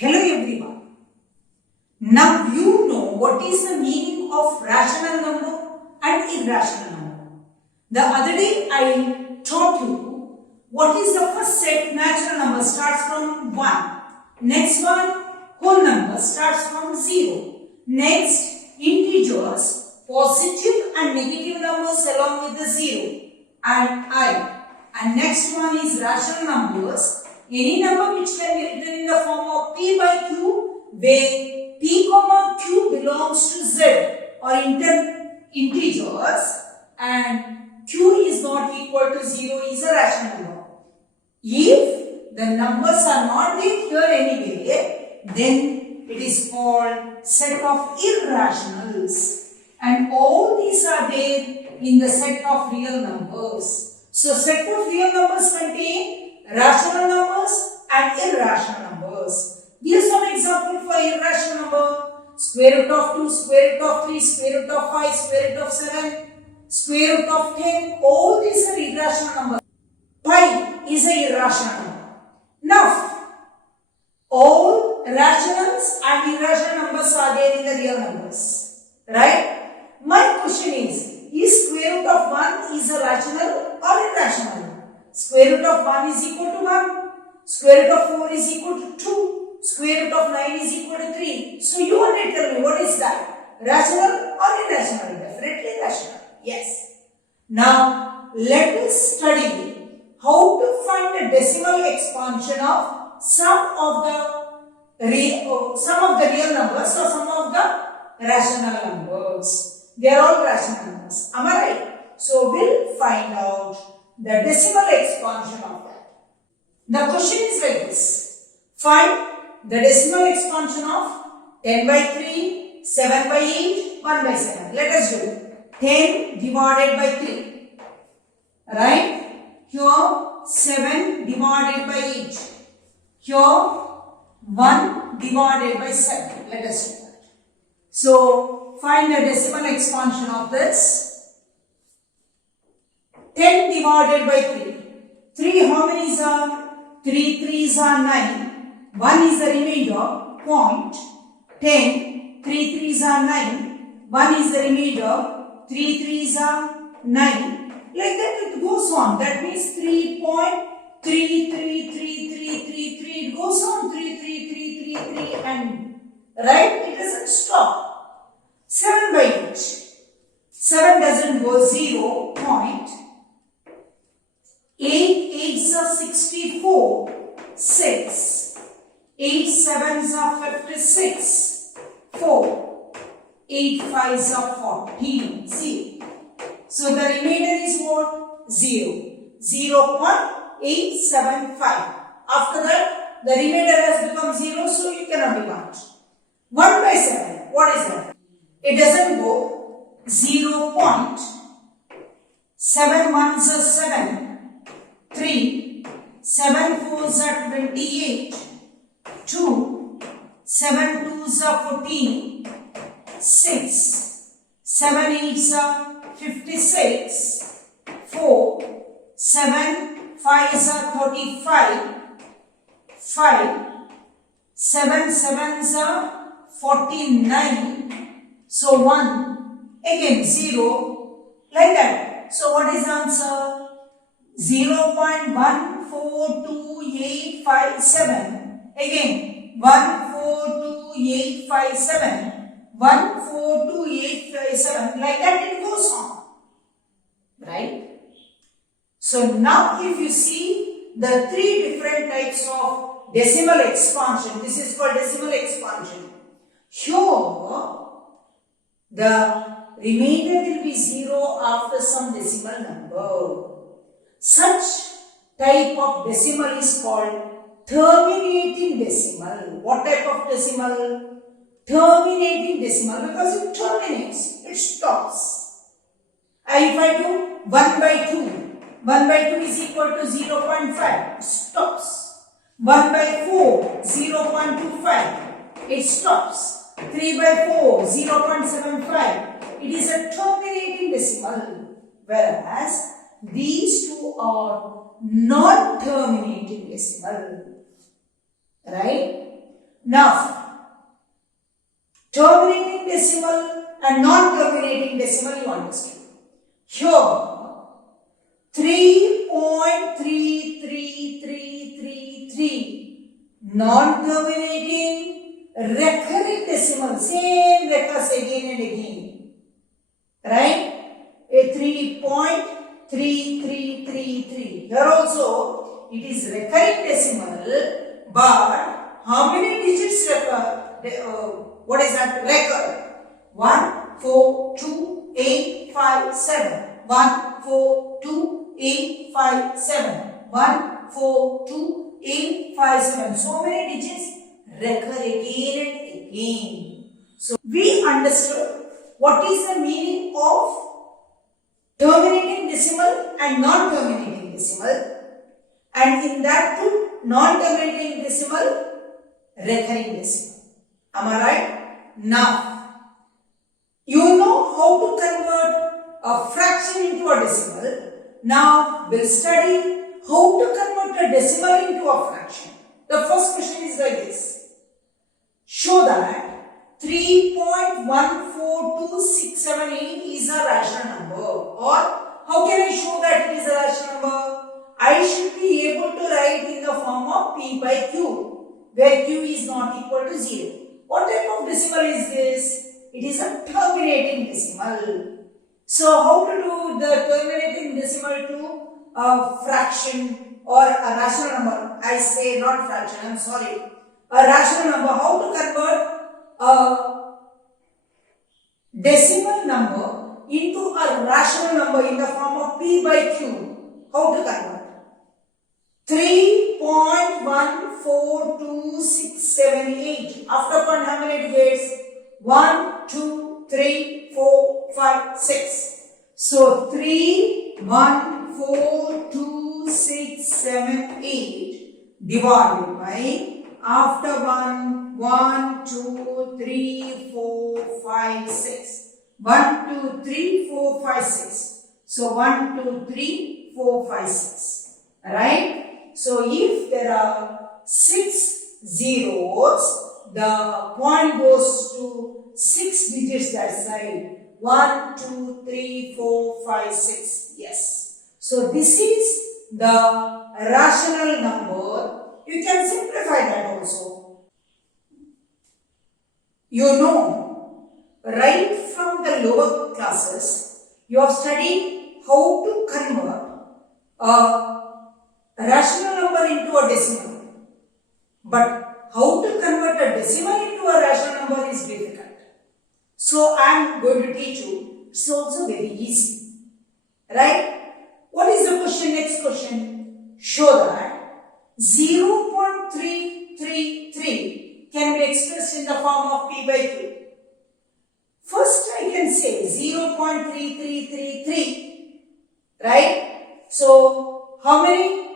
Hello everyone. Now you know what is the meaning of rational number and irrational number. The other day I taught you what is the first set. Natural number starts from 1. Next one, whole number starts from 0. Next, integers, positive and negative numbers along with the 0 and I. And next one is rational numbers. Any number which can be written in the form of P by Q, where P comma Q belongs to Z or integers and Q is not equal to 0 is a rational number. If the numbers are not there here anyway, then it is called set of irrationals. And all these are there in the set of real numbers. So set of real numbers contain rational numbers and irrational numbers. Give some example for irrational number. Square root of 2, square root of 3, square root of 5, square root of 7, square root of 10. All these are irrational numbers. Pi is an irrational number. Now, all rationals and irrational numbers are there in the real numbers. Right? My question is square root of 1 is a rational or irrational? Square root of 1 is equal to 1. Square root of 4 is equal to 2. Square root of 9 is equal to 3. So you want to tell me what is that? Rational or irrational? Definitely rational. Yes. Now let us study how to find the decimal expansion of some of the real numbers or some of the rational numbers. They are all rational numbers. Am I right? So we'll find out the decimal expansion of that. The question is like this. Find the decimal expansion of 10 by 3, 7 by 8, 1 by 7. Let us do it. 10 divided by 3. Right? Here 7 divided by 8. Here 1 divided by 7. Let us do that. So find the decimal expansion of this. 10 divided by 3. 3 how many is are? 3 3s are 9. 1 is the remainder. Point. 10. 3 3s are 9. 1 is the remainder. 3 3s are 9. Like that it goes on. That means 3.333333. It goes on 3333 and right? It doesn't stop. 7 by 8. 7 doesn't go 0. Point. 8 8s are 64. 6. 8 7s are 56. 4. 8 5s are 14. See. So the remainder is what? 0. 0.875. After that, the remainder has become 0, so you cannot divide. 1 by 7. What is that? It doesn't go 0. 7 1s are 7. 3. 7 4s are 28. 2. 7 2s are 14. 6. 7 8s are 56. 4. 7 5s are 35. 5. 7 7s are 49. So 1. Again 0. Like that. So what is the answer? 0.142857. Again 142857. 142857. Like that it goes on. Right? So now if you see the 3 different types of decimal expansion, this is called decimal expansion. Here the remainder will be 0 after some decimal number. Such type of decimal is called terminating decimal. What type of decimal? Terminating decimal, because it terminates, it stops. If I do 1 by 2, 1 by 2 is equal to 0.5, it stops. 1 by 4, 0.25, it stops. 3 by 4, 0.75, it is a terminating decimal. Whereas these two are non-terminating decimal. Right? Now, terminating decimal and non-terminating decimal you understood. Here, 3.33333 non-terminating recurring decimal, same recurs again and again, right? A 3.3333. Here also it is recurring decimal, but how many digits recur? What is that? Recur. 1, 4, 2, 8, 5, 7. 1, 4, 2, 8, 5, 7. 1, 4, 2, 8, 5, 7. So many digits recur again and again. So we understood what is the meaning of terminating decimal and non-terminating decimal, and in that too, non-terminating decimal, recurring decimal. Am I right? Now, you know how to convert a fraction into a decimal. Now, we'll study how to convert a decimal into a fraction. The first question is like this. Show that 3.142678 is a rational number. Or, how can I show that it is a rational number? I should be able to write in the form of P by Q, where Q is not equal to 0. What type of decimal is this? It is a terminating decimal. So, how to do the terminating decimal to a fraction or a rational number? I say not fraction, I am sorry. A rational number. How to convert a decimal number into a rational number in the form of P by Q? How to convert? 3.142678. After point, how many digits? 1, 2, 3, 4, 5, 6. So 3, 1, 4, 2, 6, 7, 8 divided by after 1, 1, 2, 3, 4, 5, 6. 1, 2, 3, 4, 5, 6. So 1, 2, 3, 4, 5, 6. Right? So if there are 6 zeros, the point goes to 6 digits that side. 1, 2, 3, 4, 5, 6. Yes. So this is the rational number. You can simplify that also. You know, right from the lower classes, you have studied how to convert a rational number into a decimal. But how to convert a decimal into a rational number is difficult. So I am going to teach you. It's also very easy. Right? What is the question? Next question. Show that 0.333 can be expressed in the form of P by Q. First I can say 0.3333. Right? So how many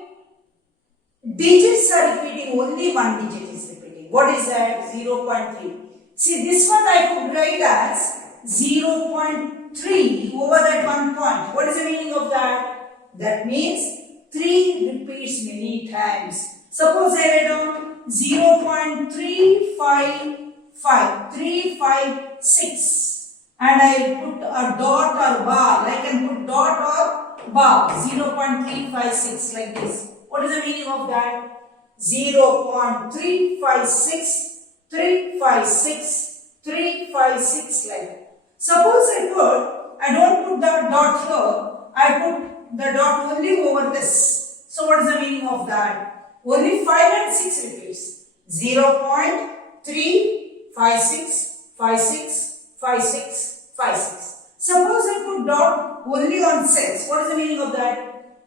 digits are repeating? Only one digit is repeating. What is that? 0.3. See, this one I could write as 0.3 over that one point. What is the meaning of that? That means 3 repeats many times. Suppose I write down 0.356 and I put a dot or bar. I can put dot or bar. 0.356 like this. What is the meaning of that? 0.356 356 356 like that. Suppose I don't put the dot here, I put the dot only over this. So what is the meaning of that? Only 5 and 6 repeats. 0.356 56 56 56. Suppose I put dot only on 6. What is the meaning of that?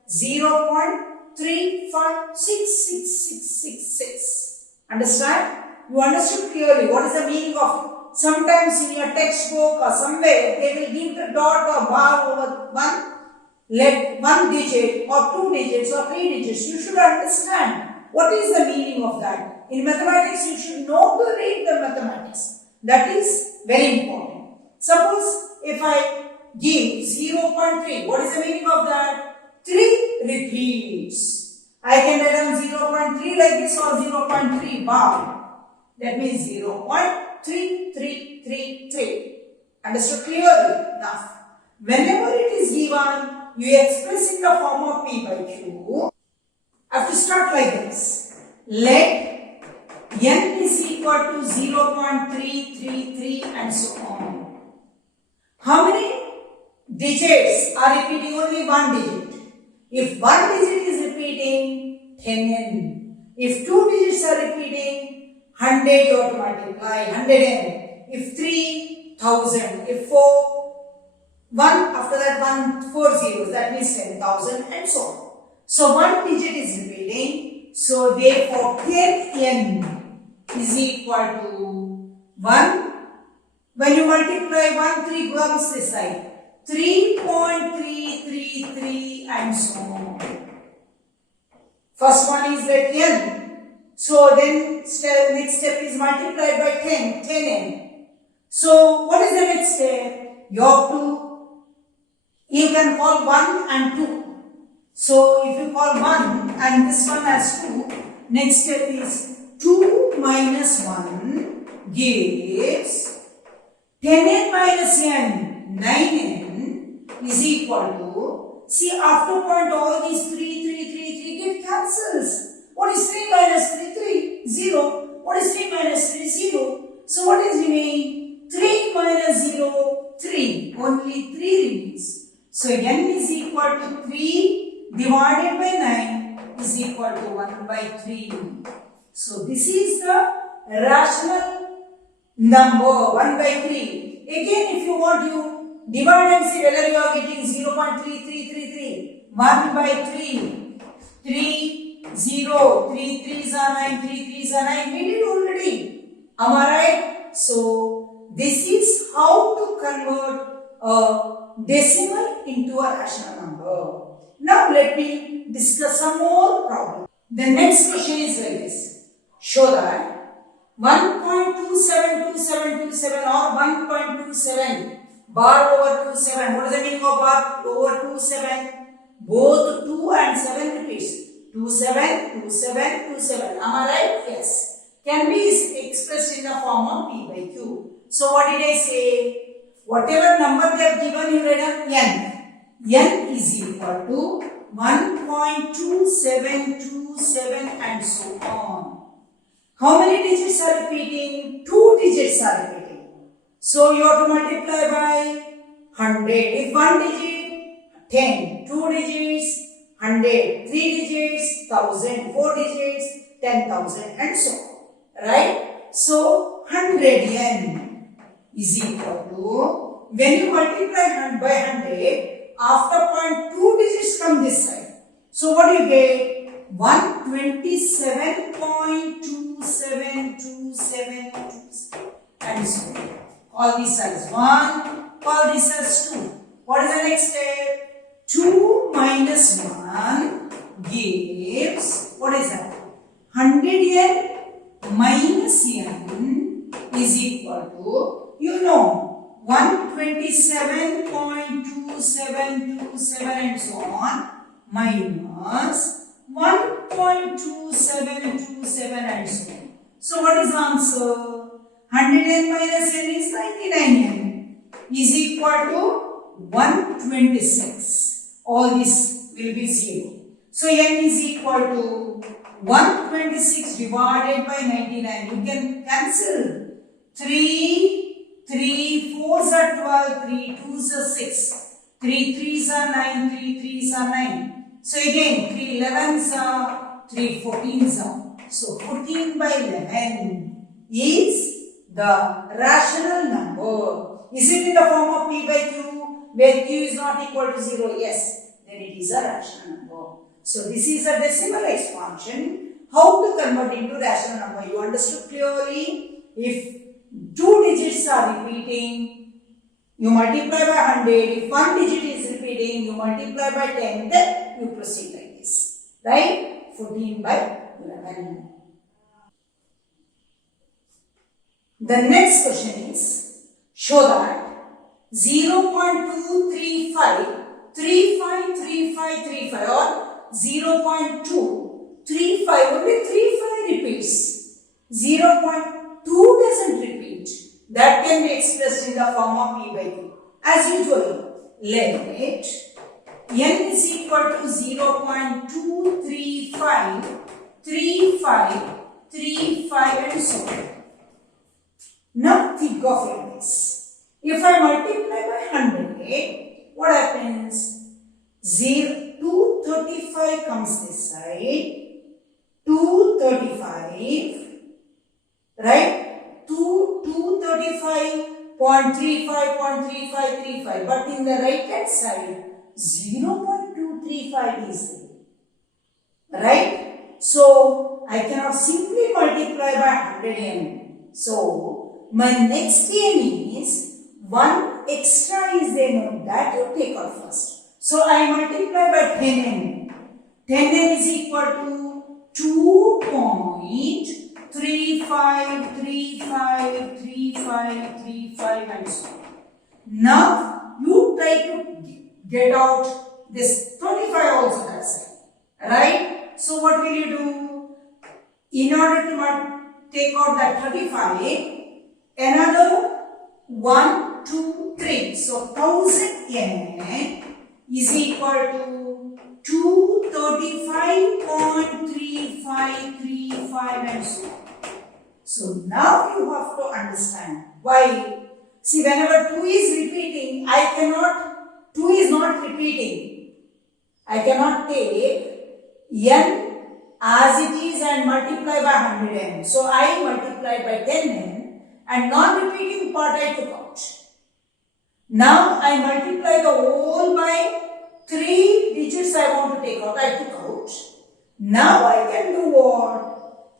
0.3566666. Understand? You understood clearly what is the meaning of it. Sometimes in your textbook or somewhere they will give the dot or bar over one digit or 2 digits or 3 digits. You should understand what is the meaning of that. In mathematics you should know to read the mathematics. That is very important. Suppose if I give 0.3, what is the meaning of that? 3 repeats. I can write down 0.3 like this or 0.3 bar. That means 0.3333. Understood clearly? Now, whenever it is given, you express in the form of P by Q. I have to start like this. Let n is equal to 0.333 and so on. How many digits are repeating? Only one digit. If one digit is repeating, 10n. If two digits are repeating, 100 you have to multiply, 100n. If 3,000. If 1 after that 4 zeros, that means 10,000 and so on. So one digit is repeating. So therefore 10n is equal to 1. When you multiply 1, 3 comes this side. 3.333 and so on. First one is let n. So then next step is multiplied by 10, 10n. So what is the next step? You can call 1 and 2. So if you call 1 and this one as 2, next step is 2 minus 1 gives 10n minus n, 9n is equal to, see after point all these 3 get cancels. What is 3 minus 3? 3, 0. What is 3 minus 3? 0. So what is remaining? 3 minus 0, 3. Only 3 remains. So n is equal to 3 divided by 9 is equal to 1 by 3. So this is the rational number 1 by 3. Again, if you want, you divide and see whether you are getting 0.3333. 1 by 3. 3, 0. 3 3s are 9. 3 3s are 9. We did already. Am I right? So this is how to convert a decimal into a rational number. Now let me discuss some more problems. The next question is like this. Show that 1.272727 or 1.27 bar over 27. What is the meaning of bar over 27? Both 2 and 7 repeats. 27, 27, 27. Am I right? Yes. Can be expressed in the form of P by Q. So what did I say? Whatever number they have given, you write down n. N is equal to 1.2727 and so on. How many digits are repeating? 2 digits are repeating. So you have to multiply by 100. If 1 digit, 10. 2 digits, 100. 3 digits, 1000. 4 digits, 10,000 and so on. Right? So 100 n is equal to, when you multiply by 100, after point 2 digits come this side. So what do you get? 127.2727 and so on. Call this as 1, call this as 2. What is the next step? 2 minus 1 gives, what is that? 100n minus n is equal to, you know, 127.2727 and so on minus 1.2727 and so on. So what is the answer? 100n minus n is 99n is equal to 126. All this will be 0. So n is equal to 126 divided by 99. You can cancel. 3, 4s are 12, 3 2s are 6, 3 3s are 9, 3 3s are 9. So again, 3 11s are, 3 14s are. So 14 by 11 is the rational number. Is it in the form of P by Q, where Q is not equal to 0? Yes, then it is a rational number. So this is a decimal expansion. How to convert into rational number? You understood clearly? If 2 digits are repeating, you multiply by 100. If 1 digit is repeating, you multiply by 10. Then you proceed like this. Right? 14 by 11. The next question is, show that 0.235 or 0.235, only 35 repeats. 0. can be expressed in the form of P by Q. As usual, let n is equal to 0.235, 35, 35 and so on. Now think of it this. If I multiply by 100, what happens? 235 comes this side, 235, right? 235.35, but in the right hand side, 0.235 is there, right? So I cannot simply multiply by 100n. So my next n is 1 extra is there, no, that you take out first. So I multiply by 10n. 10n is equal to 2.35 and so on. Now you try to get out this 25 also that side, right? So what will you do? In order to take out that 35, another 1, 2, 3. So 1000 n is equal to 235.3535 and so on. So now you have to understand why. See, whenever 2 is repeating, 2 is not repeating. I cannot take n as it is and multiply by 100n. So I multiplied by 10n and non-repeating part I took out. Now I multiply the whole by 3 digits I want to take out. I took out. Now I can do what?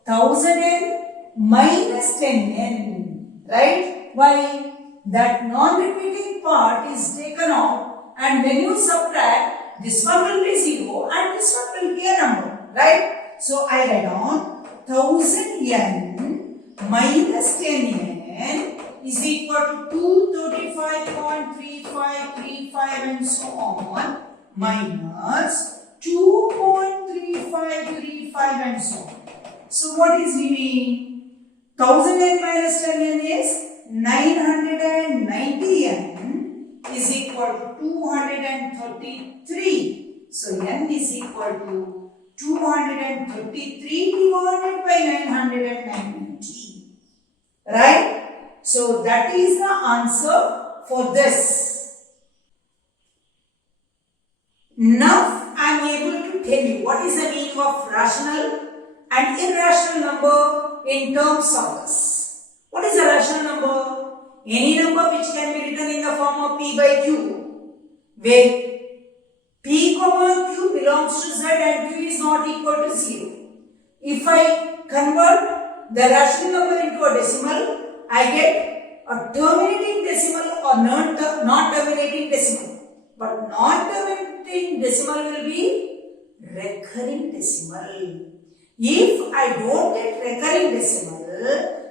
1000n minus 10n. Right? Why? That non-repeating part is taken out, and when you subtract, this one will be 0 and this one will be a number. Right? So I write on 1000n minus 10n is equal to 235.3535 and so on, minus 2.3535 and so on. So what is remaining? 1000n minus 10n is 990n is equal to 233. So n is equal to 233 divided by 990. Right? So that is the answer for this. Now I am able to tell you what is the meaning of rational and irrational number in terms of this. What is a rational number? Any number which can be written in the form of P by Q, where P comma Q belongs to Z and Q is not equal to 0. If I convert the rational number into a decimal, I get a terminating decimal or non-terminating decimal. But non-terminating decimal will be recurring decimal. If I don't get recurring decimal,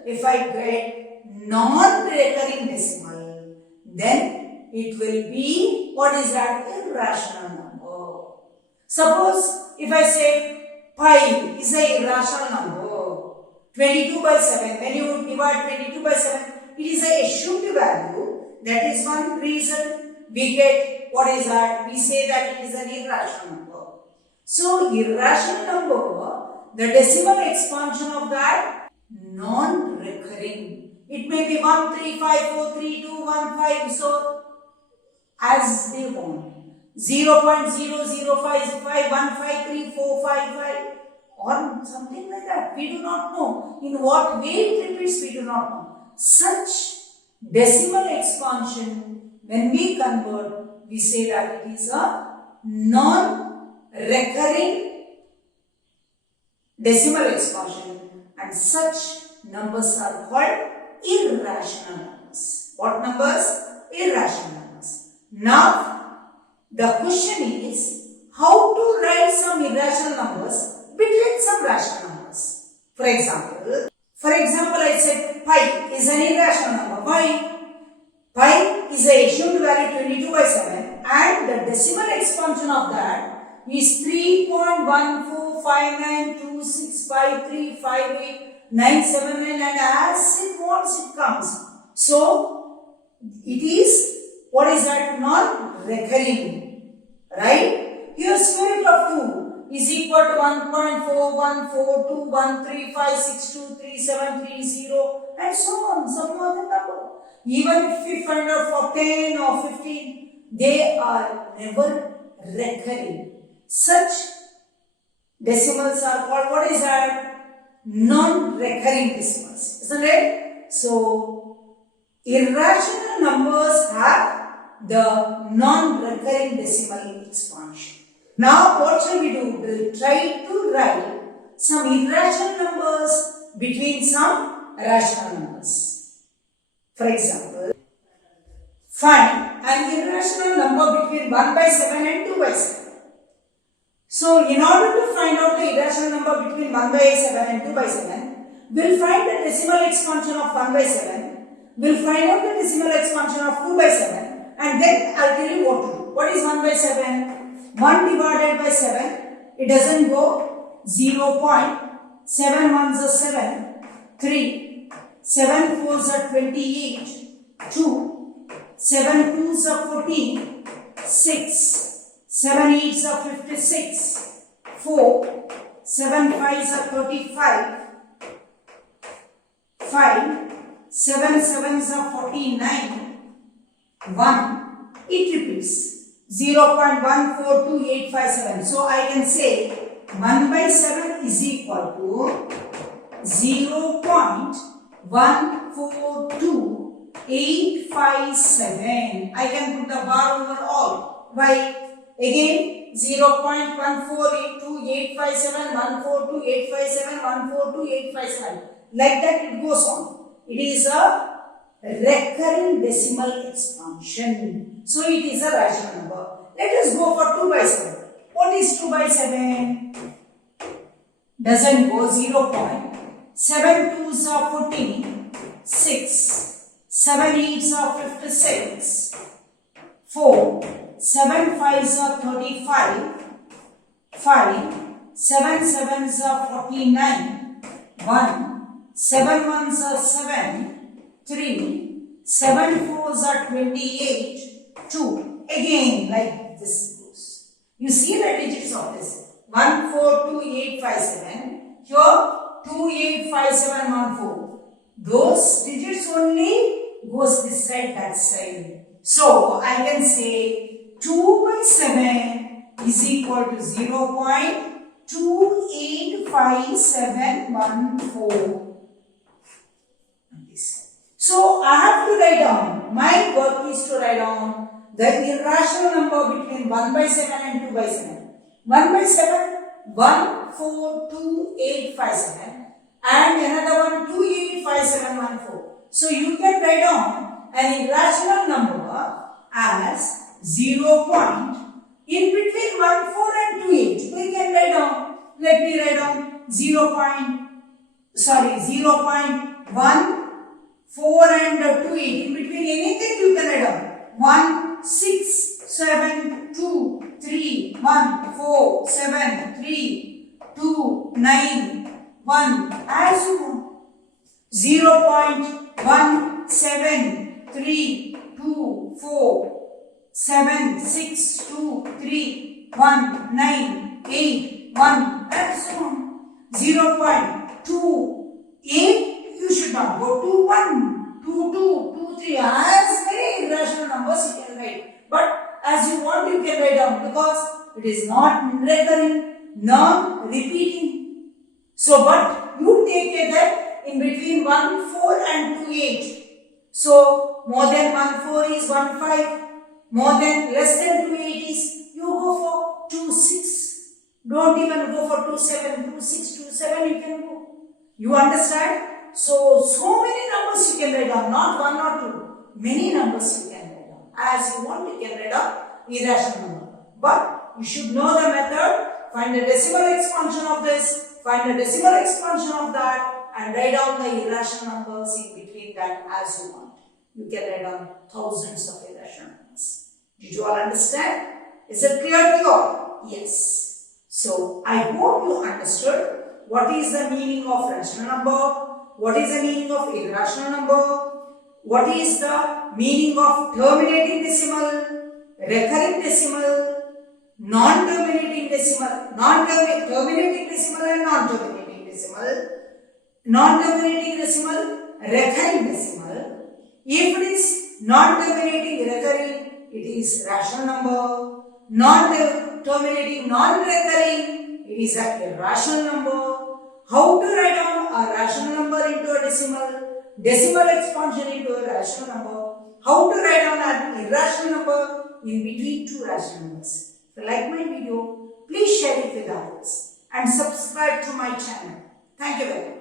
if I get non-recurring decimal, then it will be, what is that? Irrational number. Suppose if I say pi is an irrational number, 22 by 7, when you divide 22 by 7, it is an assumed value. That is one reason we get, what is that? We say that it is an irrational number. So irrational number, the decimal expansion of that, non-recurring. It may be 1, 3, 5, 4, 3, 2, 1, 5, so as they want. 0.0055153455 or something like that. We do not know. In what way it repeats, we do not know. Such decimal expansion, when we convert, we say that it is a non-recurring decimal expansion, and such numbers are called irrational numbers. What numbers? Irrational numbers. Now, the question is how to write some irrational numbers between some rational numbers. For example, I said pi is an irrational number. Why? Pi is a assumed value 22 by 7 and the decimal expansion of that is 3.1459265358 979 and as it wants it comes. So it is, what is that? Non-recurring, right? Here square root of 2 is equal to 1.41421356237330 and so on, some other number. Even if we find out for 10 or 15, they are never recurring. Such decimals are called, what is that? Non-recurring decimals, isn't it? So, irrational numbers have the non-recurring decimal expansion. Now, what shall we do? We'll try to write some irrational numbers between some rational numbers. For example, find an irrational number between 1 by 7 and 2 by 7. So, in order to find out the irrational number between 1 by 7 and 2 by 7, we'll find the decimal expansion of 1 by 7, we'll find out the decimal expansion of 2 by 7, and then I'll tell you what to do. What is 1 by 7? 1 divided by 7, it doesn't go 0.7 ones are 7, 3, 7 fours are 28, 2, 7 twos are 14, 6, 7 eights are 56, 4, 7 fives are 35, 5, 7 sevens are 49, 1, it repeats 0.142857. So I can say 1 by 7 is equal to 0.142857. I can put the bar over all. Why? Again 0.142857, 142857, 142857. Like that it goes on. It is a recurring decimal expansion. So it is a rational number. Let us go for 2 by 7. What is 2 by 7? Doesn't go 0.7 twos are 14, 6, 7 eights are 56, 4, 7 fives are 35, 5, 7 sevens are 49, 1, 7 ones are 7, 3, 7 fours are 28, 2. Again, like this goes. You see the digits of this. 142857. Here 285714. Those digits only goes this side, that side. So I can say 2 by 7 is equal to 0.285714. So I have to write down, my work is to write down the irrational number between 1 by 7 and 2 by 7. 1 by 7, 142857 and another one 285714. So you can write down an irrational number as 0. In between 1, 4 and 2, 8. We can write down, let me write down 0.1, 4 and 2, 8. In between anything you can write down. 1, 6, 7, 2, 3, 1, 4, 7, 3, 2, 9, 1. As you want. 0.173247 6 2 3 1 9 8 1 and so on. 0.28 you should not go to 1 2 2 2 3 as many irrational numbers you can write, but as you want you can write down because it is not recurring, non-repeating. So but you take care that in between 1 4 and 2 8. So more than 1 4 is 1 5. More than less than 2 8 is you go for 2 6. Don't even go for 2 7, 2 6, 2 7 you can go. You understand? So many numbers you can write down, not 1 or 2. Many numbers you can write down. As you want you can write down irrational number. But you should know the method. Find the decimal expansion of this. Find the decimal expansion of that. And write down the irrational numbers in between that as you want. You can write down thousands of irrational numbers. Did you all understand? Is it clear to you all? Yes. So, I hope you understood what is the meaning of rational number, what is the meaning of irrational number, what is the meaning of terminating decimal, recurring decimal, non-terminating decimal, terminating decimal and non-terminating decimal, non-terminating decimal, recurring decimal. If it is non-terminating, recurring, it is rational number. Non-terminating, non-recurring, it is an irrational number. How to write down a rational number into a decimal expansion into a rational number. How to write down an irrational number in between two rational numbers. If you like my video, please share it with others and subscribe to my channel. Thank you very much.